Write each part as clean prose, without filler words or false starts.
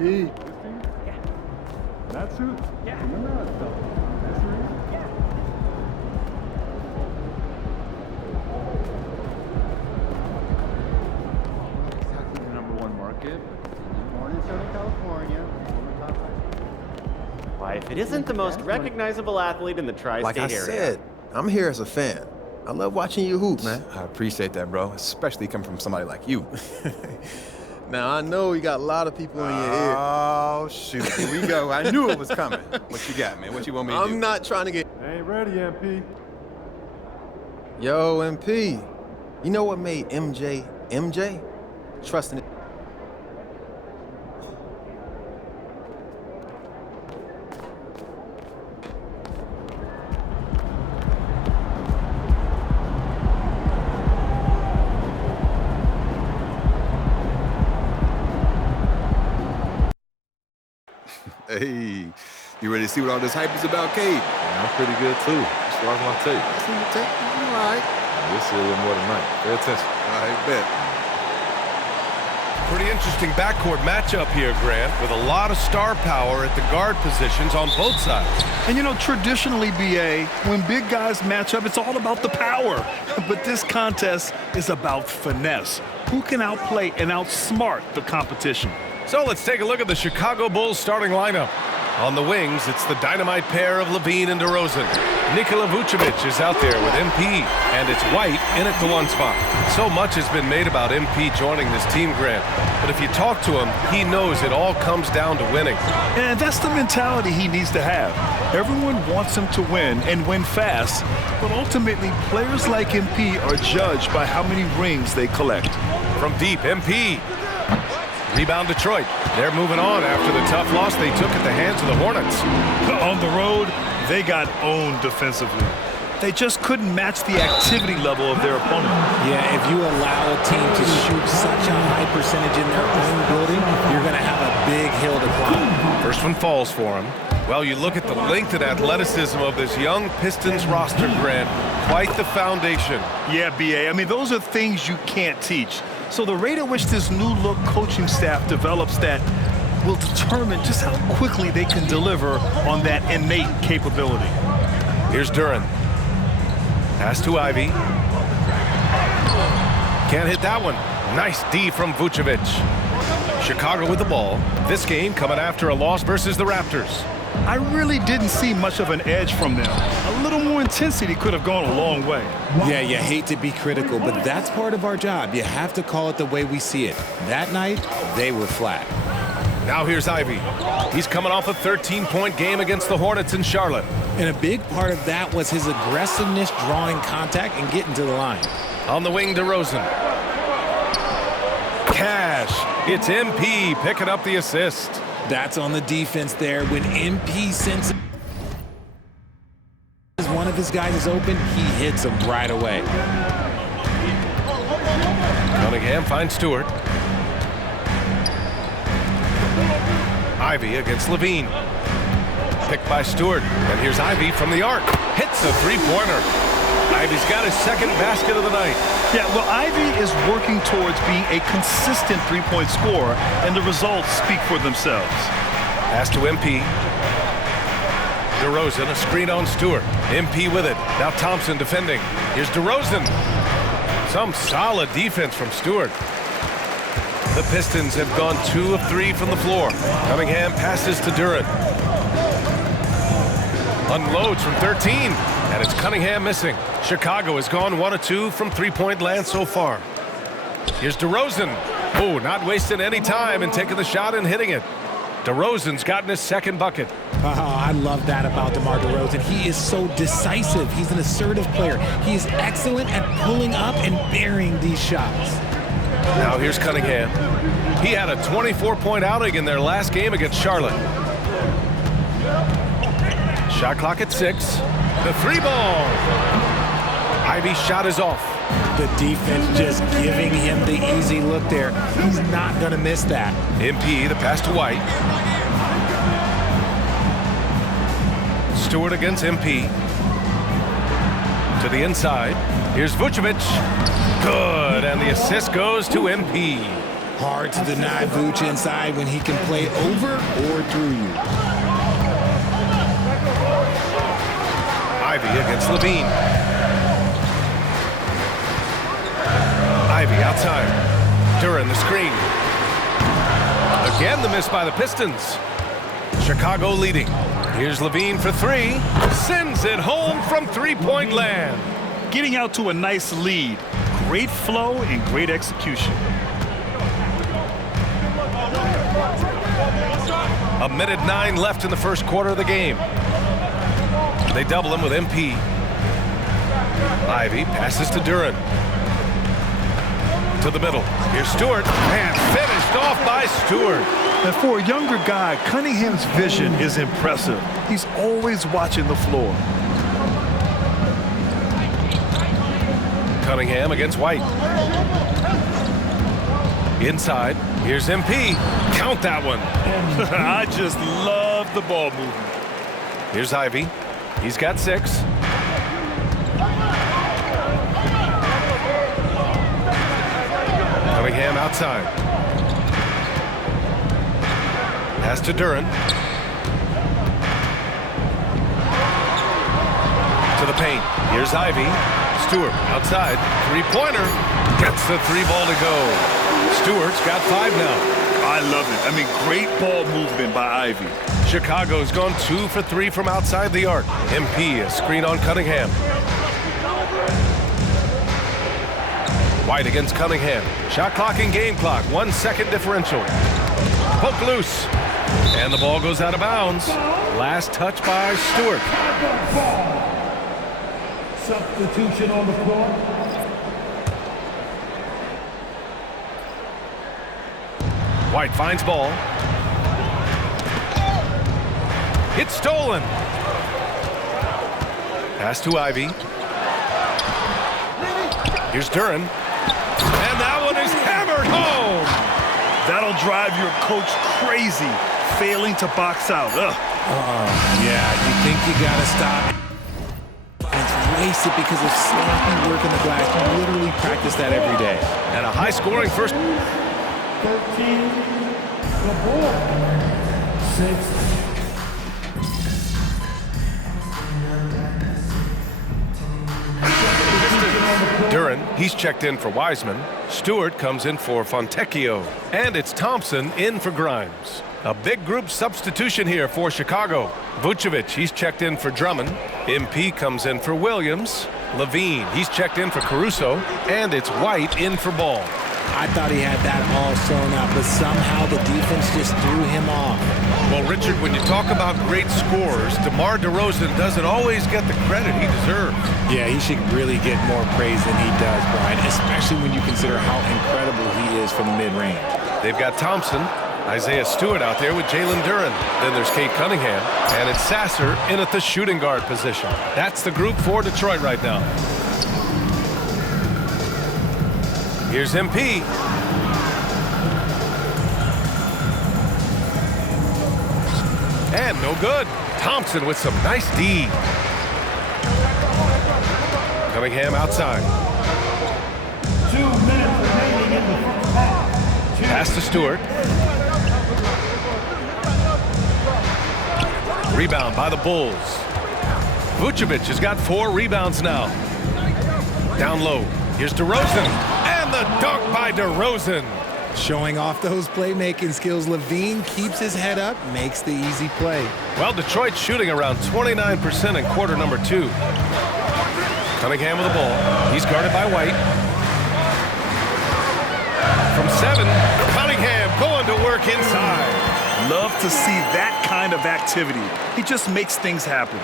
MP. Yeah. That shoot? Yeah. Remember that stuff? Yeah. Kentucky's the #1 market. Born in Southern California. Why, if it isn't the most recognizable athlete in the tri-state Like I area. said, I'm here as a fan. I love watching you hoop, man. I appreciate that, bro, especially coming from somebody like you. Now, I know you got a lot of people in your ear. Oh, shoot. Here we go. I knew it was coming. What you got, man? What you want me to do? I'm not trying to get... Ain't ready, MP. Yo, MP, you know what made MJ MJ? Trusting it. Hey, you ready to see what all this hype is about, Cade? Yeah, I'm pretty good too, as far as my tape. See your tape? All right. We'll see a little more tonight. Pay attention. I bet. Pretty interesting backcourt matchup here, Grant, with a lot of star power at the guard positions on both sides. And you know, traditionally, BA, when big guys match up, it's all about the power. But this contest is about finesse. Who can outplay and outsmart the competition? So let's take a look at the Chicago Bulls starting lineup. On the wings, it's the dynamite pair of Levine and DeRozan. Nikola Vucevic is out there with MP, and it's White in at the 1 spot. So much has been made about MP joining this team, Grant. But if you talk to him, he knows it all comes down to winning. And that's the mentality he needs to have. Everyone wants him to win and win fast, but ultimately, players like MP are judged by how many rings they collect. From deep, MP. Rebound Detroit. They're moving on after the tough loss they took at the hands of the Hornets. On the road, they got owned defensively. They just couldn't match the activity level of their opponent. Yeah, if you allow a team to shoot such a high percentage in their own building, you're going to have a big hill to climb. First one falls for him. Well, you look at the length and athleticism of this young Pistons roster, Grant. Quite the foundation. Yeah, BA. I mean, those are things you can't teach. So the rate at which this new-look coaching staff develops that will determine just how quickly they can deliver on that innate capability. Here's Duren. Pass to Ivey. Can't hit that one. Nice D from Vucevic. Chicago with the ball. This game coming after a loss versus the Raptors. I really didn't see much of an edge from them. A little more intensity could have gone a long way. Yeah, you hate to be critical, but that's part of our job. You have to call it the way we see it. That night, they were flat. Now here's Ivey. He's coming off a 13-point game against the Hornets in Charlotte. And a big part of that was his aggressiveness, drawing contact, and getting to the line. On the wing, DeRozan. Cash. It's MP picking up the assist. That's on the defense there. When MP senses one of his guys is open, he hits him right away. Cunningham finds Stewart. Ivey against Levine. Picked by Stewart. And here's Ivey from the arc. Hits a three-pointer. Ivey's got his second basket of the night. Yeah, well, Ivey is working towards being a consistent three-point scorer, and the results speak for themselves. Pass to MP. DeRozan, a screen on Stewart. MP with it. Now Thompson defending. Here's DeRozan. Some solid defense from Stewart. The Pistons have gone 2 of 3 from the floor. Cunningham passes to Duren. Unloads from 13, and it's Cunningham missing. Chicago has gone 1 of 2 from three-point land so far. Here's DeRozan. Oh, not wasting any time and taking the shot and hitting it. DeRozan's gotten his second bucket. Oh, I love that about DeMar DeRozan. He is so decisive. He's an assertive player. He is excellent at pulling up and burying these shots. Now here's Cunningham. He had a 24-point outing in their last game against Charlotte. Shot clock at 6. The three ball. Ivey's shot is off. The defense just giving him the easy look there. He's not going to miss that. MP, the pass to White. Stewart against MP. To the inside. Here's Vucevic. Good, and the assist goes to MP. Hard to deny Vooch inside when he can play over or through you. Ivey against Levine. Ivey outside. Duren the screen. Again the miss by the Pistons. Chicago leading. Here's Levine for three. Sends it home from three-point land. Getting out to a nice lead. Great flow and great execution. A minute 9 left in the first quarter of the game. They double him with MP. Ivey passes to Duren. To the middle. Here's Stewart. And finished off by Stewart. And for a younger guy, Cunningham's vision is impressive. He's always watching the floor. Cunningham against White. Inside. Here's MP. Count that one. I just love the ball movement. Here's Ivey. He's got 6. Cunningham outside. Pass to Duren. To the paint. Here's Ivey. Stewart outside. Three-pointer. Gets the 3-ball to go. Stewart's got 5 now. I love it. I mean, great ball movement by Ivey. Chicago's gone 2 for 3 from outside the arc. MP, a screen on Cunningham. White against Cunningham. Shot clock and game clock. 1 second differential. Poke loose. And the ball goes out of bounds. Last touch by Stewart. Substitution on the floor. White finds ball. It's stolen. Pass to Ivey. Here's Duren. And that one is hammered home. That'll drive your coach crazy, failing to box out. Yeah, you think you gotta stop. It's wasted because of sloppy work in the glass. You literally practice that every day. And a high-scoring first. 13, the ball. 6. Duren, he's checked in for Wiseman. Stewart comes in for Fontecchio. And it's Thompson in for Grimes. A big group substitution here for Chicago. Vucevic, he's checked in for Drummond. MP comes in for Williams. Levine, he's checked in for Caruso. And it's White in for Ball. I thought he had that all sewn up, but somehow the defense just threw him off. Well, Richard, when you talk about great scorers, DeMar DeRozan doesn't always get the credit he deserves. Yeah, he should really get more praise than he does, Brian, especially when you consider how incredible he is from the mid-range. They've got Thompson, Isaiah Stewart out there with Jalen Duren. Then there's Cade Cunningham, and it's Sasser in at the shooting guard position. That's the group for Detroit right now. Here's MP. And no good. Thompson with some nice D. Cunningham outside. 2 minutes remaining in the first half. Pass to Stewart. Rebound by the Bulls. Vucevic has got 4 rebounds now. Down low. Here's DeRozan. And the dunk by DeRozan. Showing off those playmaking skills, Levine keeps his head up, makes the easy play. Well, Detroit's shooting around 29% in quarter number 2. Cunningham with the ball. He's guarded by White. From 7, Cunningham going to work inside. Love to see that kind of activity. He just makes things happen.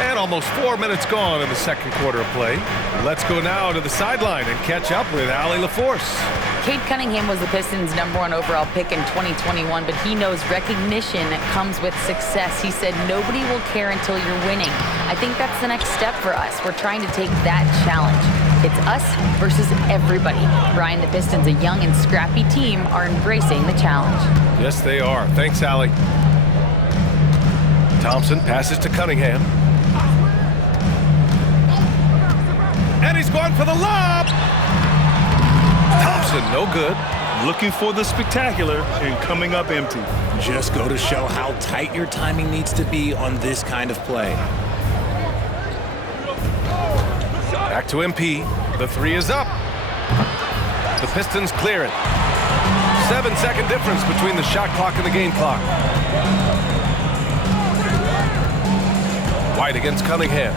And almost 4 minutes gone in the second quarter of play. Let's go now to the sideline and catch up with Allie LaForce. Cade Cunningham was the Pistons' #1 overall pick in 2021, but he knows recognition comes with success. He said, nobody will care until you're winning. I think that's the next step for us. We're trying to take that challenge. It's us versus everybody. Brian, the Pistons, a young and scrappy team, are embracing the challenge. Yes, they are. Thanks, Allie. Thompson passes to Cunningham. And he's going for the lob. Thompson, no good. looking for the spectacular and coming up empty. Just go to show how tight your timing needs to be on this kind of play. Back to MP. The three is up. The Pistons clear it. 7-second difference between the shot clock and the game clock. White against Cunningham.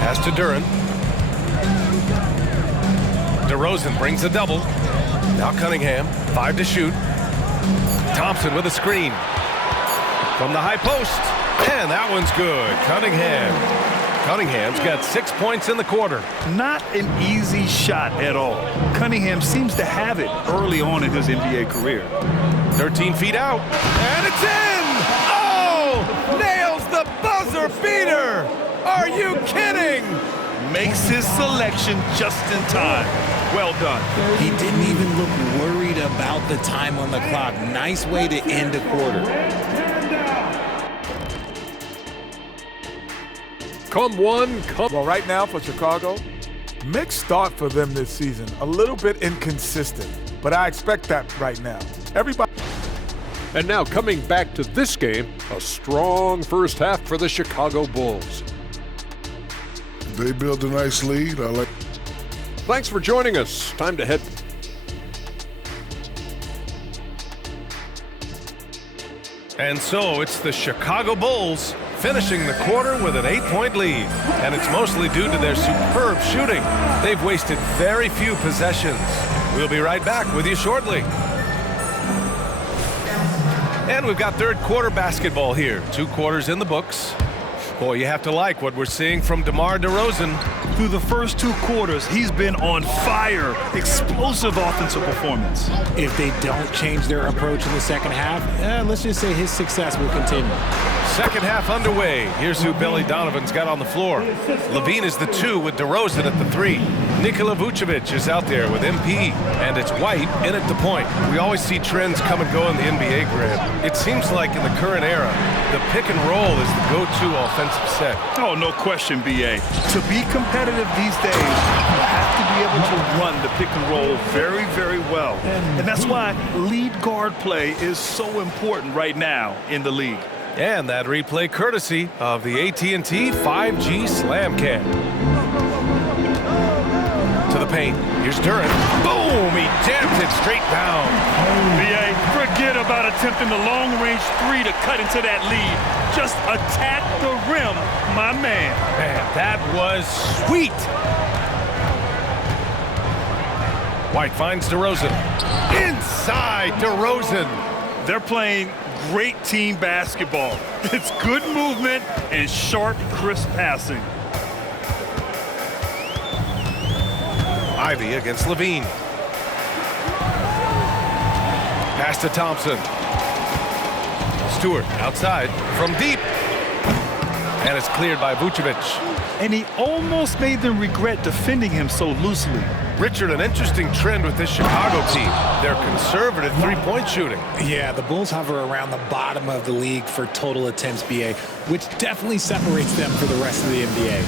Pass to Duren. DeRozan brings a double. Now Cunningham, 5 to shoot. Thompson with a screen. From the high post. And that one's good. Cunningham's got 6 points in the quarter. Not an easy shot at all. Cunningham seems to have it early on in his NBA career. 13 feet out. And it's in! Oh! Nails the buzzer beater! Are you kidding? Makes his selection just in time. Well done. He didn't even look worried about the time on the clock. Nice way to end a quarter. Come one, come. Well, right now for Chicago, mixed start for them this season. A little bit inconsistent, but I expect that right now. Everybody. And now coming back to this game, a strong first half for the Chicago Bulls. They built a nice lead. I like. Thanks for joining us. Time to head. And so it's the Chicago Bulls finishing the quarter with an 8-point lead. And it's mostly due to their superb shooting. They've wasted very few possessions. We'll be right back with you shortly. And we've got third quarter basketball here. 2 quarters in the books. Boy, you have to like what we're seeing from DeMar DeRozan. Through the first 2 quarters, he's been on fire. Explosive offensive performance. If they don't change their approach in the second half, let's just say his success will continue. Second half underway. Here's who Billy Donovan's got on the floor. Levine is the 2 with DeRozan at the 3. Nikola Vucevic is out there with MP. And it's White in at the point. We always see trends come and go in the NBA, Graham. It seems like in the current era, the pick and roll is the go-to offensive set. Oh, no question, B.A. To be competitive these days, you have to be able to run the pick and roll very, very well. And that's why lead guard play is so important right now in the league. And that replay courtesy of the AT&T 5G Slam Cam. To the paint. Here's Duren. Boom! He jams it straight down. B.A., forget about attempting the long-range 3 to cut into that lead. Just attack the rim, my man. Man, that was sweet. White finds DeRozan. Inside DeRozan. They're playing great team basketball. It's good movement and sharp, crisp passing. Ivey against Levine. Pass to Thompson. Stewart outside from deep. And it's cleared by Vucevic. And he almost made them regret defending him so loosely. Richard, an interesting trend with this Chicago team. They're conservative three-point shooting. Yeah, the Bulls hover around the bottom of the league for total attempts, BA, which definitely separates them for the rest of the NBA.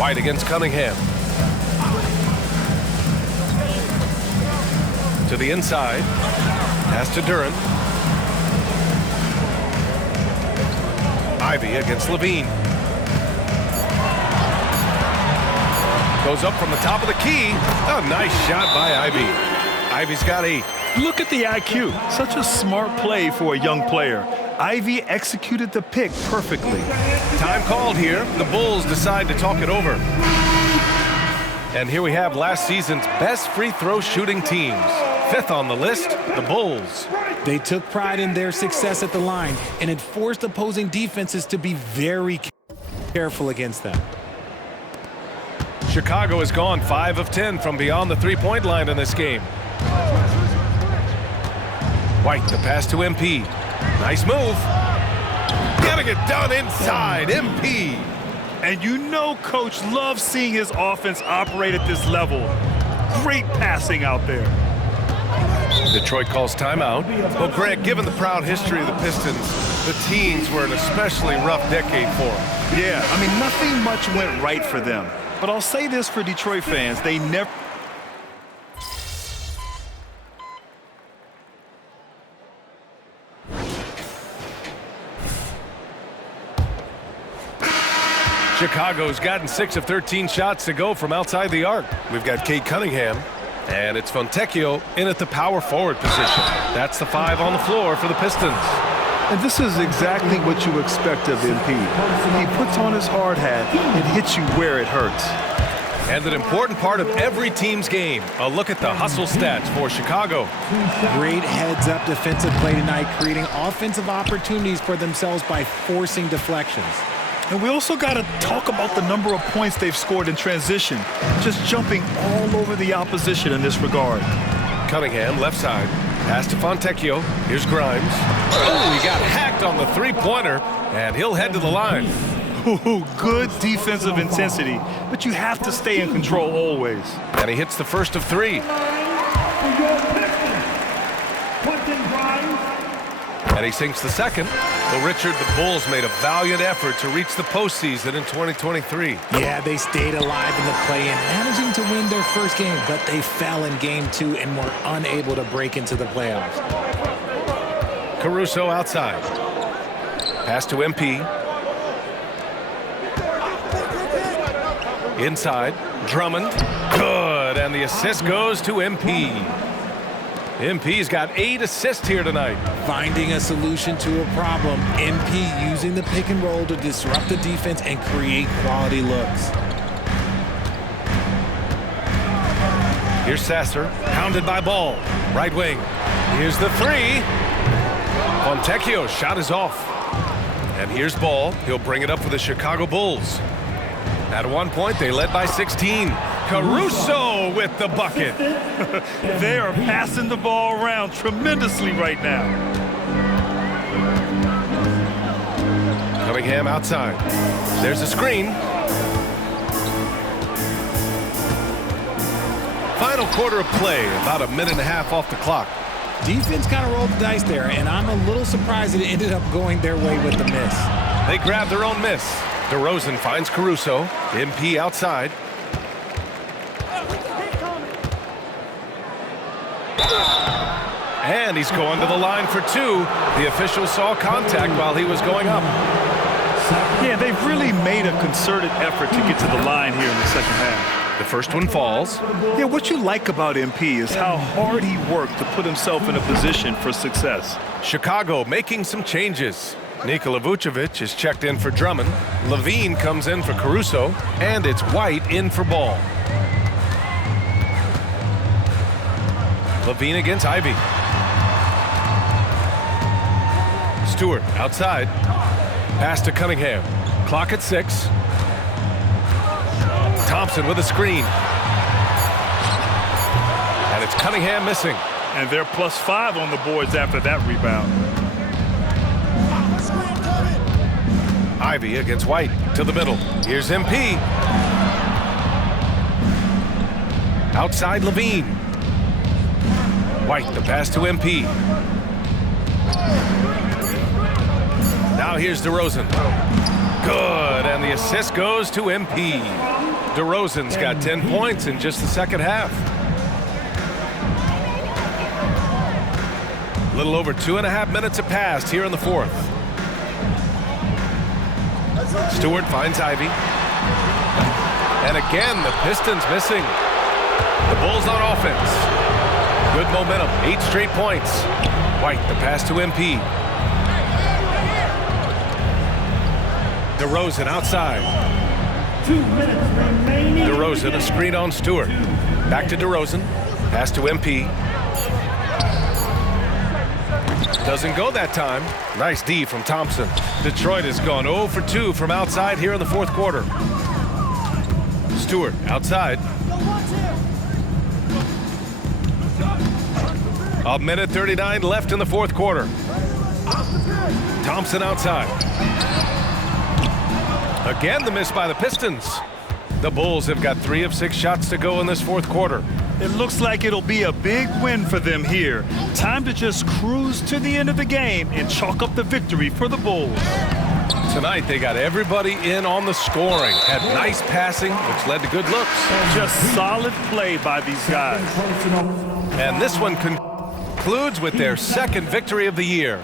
White against Cunningham. To the inside. Pass to Duren. Ivey against Levine. Goes up from the top of the key. A nice shot by Ivey. Ivey's got 8. Look at the IQ. Such a smart play for a young player. Ivey executed the pick perfectly. Time called here. The Bulls decide to talk it over. And here we have last season's best free throw shooting teams. 5th on the list, the Bulls. They took pride in their success at the line, and it forced opposing defenses to be very careful against them. Chicago has gone 5 of 10 from beyond the three-point line in this game. White, the pass to MP. Nice move. Getting it done inside, MP. And you know Coach loves seeing his offense operate at this level. Great passing out there. Detroit calls timeout. Well, Greg, given the proud history of the Pistons, the teens were an especially rough decade for them. Yeah, I mean, nothing much went right for them. But I'll say this for Detroit fans, they never... Chicago's gotten 6 of 13 shots to go from outside the arc. We've got Cade Cunningham, and it's Fontecchio in at the power forward position. That's the 5 on the floor for the Pistons. And this is exactly what you expect of MP. He puts on his hard hat and hits you where it hurts. And an important part of every team's game, a look at the hustle stats for Chicago. Great heads-up defensive play tonight, creating offensive opportunities for themselves by forcing deflections. And we also got to talk about the number of points they've scored in transition, just jumping all over the opposition in this regard. Cunningham, left side. Pass to Fontecchio. Here's Grimes. Oh, he got hacked on the three-pointer, and he'll head to the line. Ooh, good defensive intensity, but you have to stay in control always. And he hits the first of 3. And he sinks the second. Well, Richard, the Bulls made a valiant effort to reach the postseason in 2023. Yeah, they stayed alive in the play-in, managing to win their first game, but they fell in game 2 and were unable to break into the playoffs. Caruso outside. Pass to MP. Inside, Drummond. Good, and the assist goes to MP. MP's got 8 assists here tonight. Finding a solution to a problem. MP using the pick and roll to disrupt the defense and create quality looks. Here's Sasser, hounded by Ball. Right wing. Here's the 3. Fontecchio's shot is off. And here's Ball. He'll bring it up for the Chicago Bulls. At one point, they led by 16. Caruso with the bucket. They are passing the ball around tremendously right now. Cunningham outside. There's a screen. Final quarter of play, about a minute and a half off the clock. Defense kind of rolled the dice there, and I'm a little surprised it ended up going their way with the miss. They grab their own miss. DeRozan finds Caruso. MP outside. And he's going to the line for 2. The official saw contact while he was going up. Yeah, they've really made a concerted effort to get to the line here in the second half. The first one falls. Yeah, what you like about MP is how hard he worked to put himself in a position for success. Chicago making some changes. Nikola Vucevic is checked in for Drummond. Levine comes in for Caruso. And it's White in for Ball. Levine against Ivey. Stewart outside. Pass to Cunningham. Clock at 6. Thompson with a screen. And it's Cunningham missing. And they're +5 on the boards after that rebound. Ivey against White to the middle. Here's MP. Outside Levine. White, the pass to MP. Now here's DeRozan. Good, and the assist goes to MP. DeRozan's got 10 points in just the second half. A little over 2.5 minutes have passed here in the fourth. Stewart finds Ivey. And again, the Pistons missing. The Bulls on offense. Good momentum, 8 straight points. White, the pass to MP. DeRozan outside. 2 minutes remaining. DeRozan, a screen on Stewart. Back to DeRozan. Pass to MP. Doesn't go that time. Nice D from Thompson. Detroit has gone 0 for 2 from outside here in the fourth quarter. Stewart outside. A minute 39 left in the fourth quarter. Thompson outside. Again, the miss by the Pistons. The Bulls have got 3 of 6 shots to go in this fourth quarter. It looks like it'll be a big win for them here. Time to just cruise to the end of the game and chalk up the victory for the Bulls. Tonight, they got everybody in on the scoring. Had nice passing, which led to good looks. Just solid play by these guys. And this one concludes with their second victory of the year.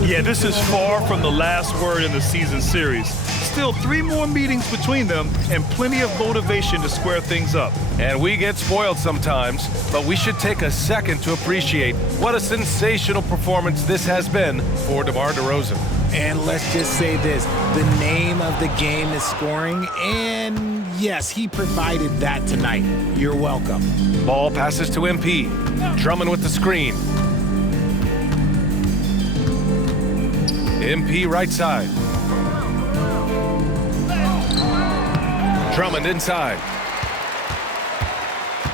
Yeah, this is far from the last word in the season series. Still 3 more meetings between them and plenty of motivation to square things up. And we get spoiled sometimes, but we should take a second to appreciate what a sensational performance this has been for DeMar DeRozan. And let's just say this, the name of the game is scoring, and yes, he provided that tonight. You're welcome. Ball passes to MP. Drummond with the screen. MP right side. Drummond inside.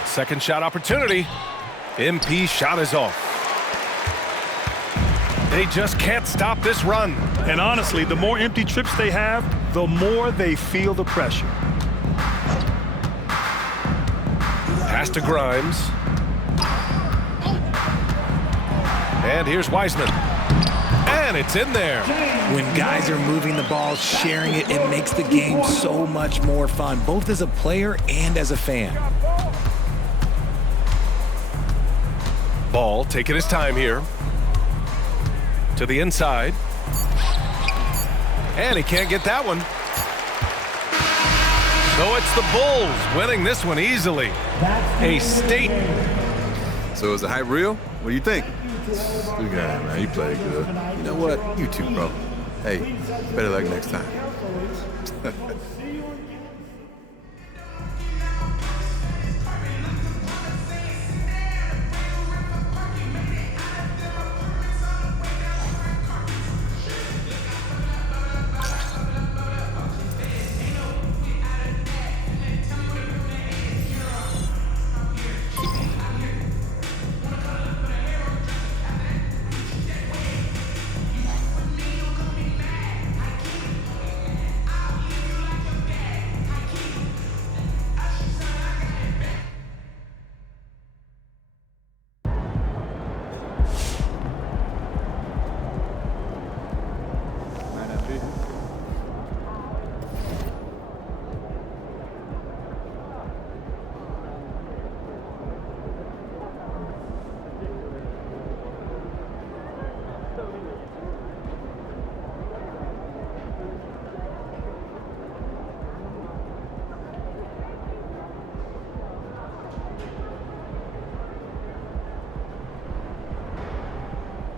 Second shot opportunity. MP shot is off. They just can't stop this run. And honestly, the more empty trips they have, the more they feel the pressure. Pass to Grimes. And here's Wiseman. And it's in there. When guys are moving the ball, sharing it, it makes the game so much more fun, both as a player and as a fan. Ball taking his time here. To the inside. And he can't get that one. So it's the Bulls winning this one easily. A state. So is the hype real? What do you think? Good guy, man. He played good. You know what? You too, bro. Hey, better luck next time.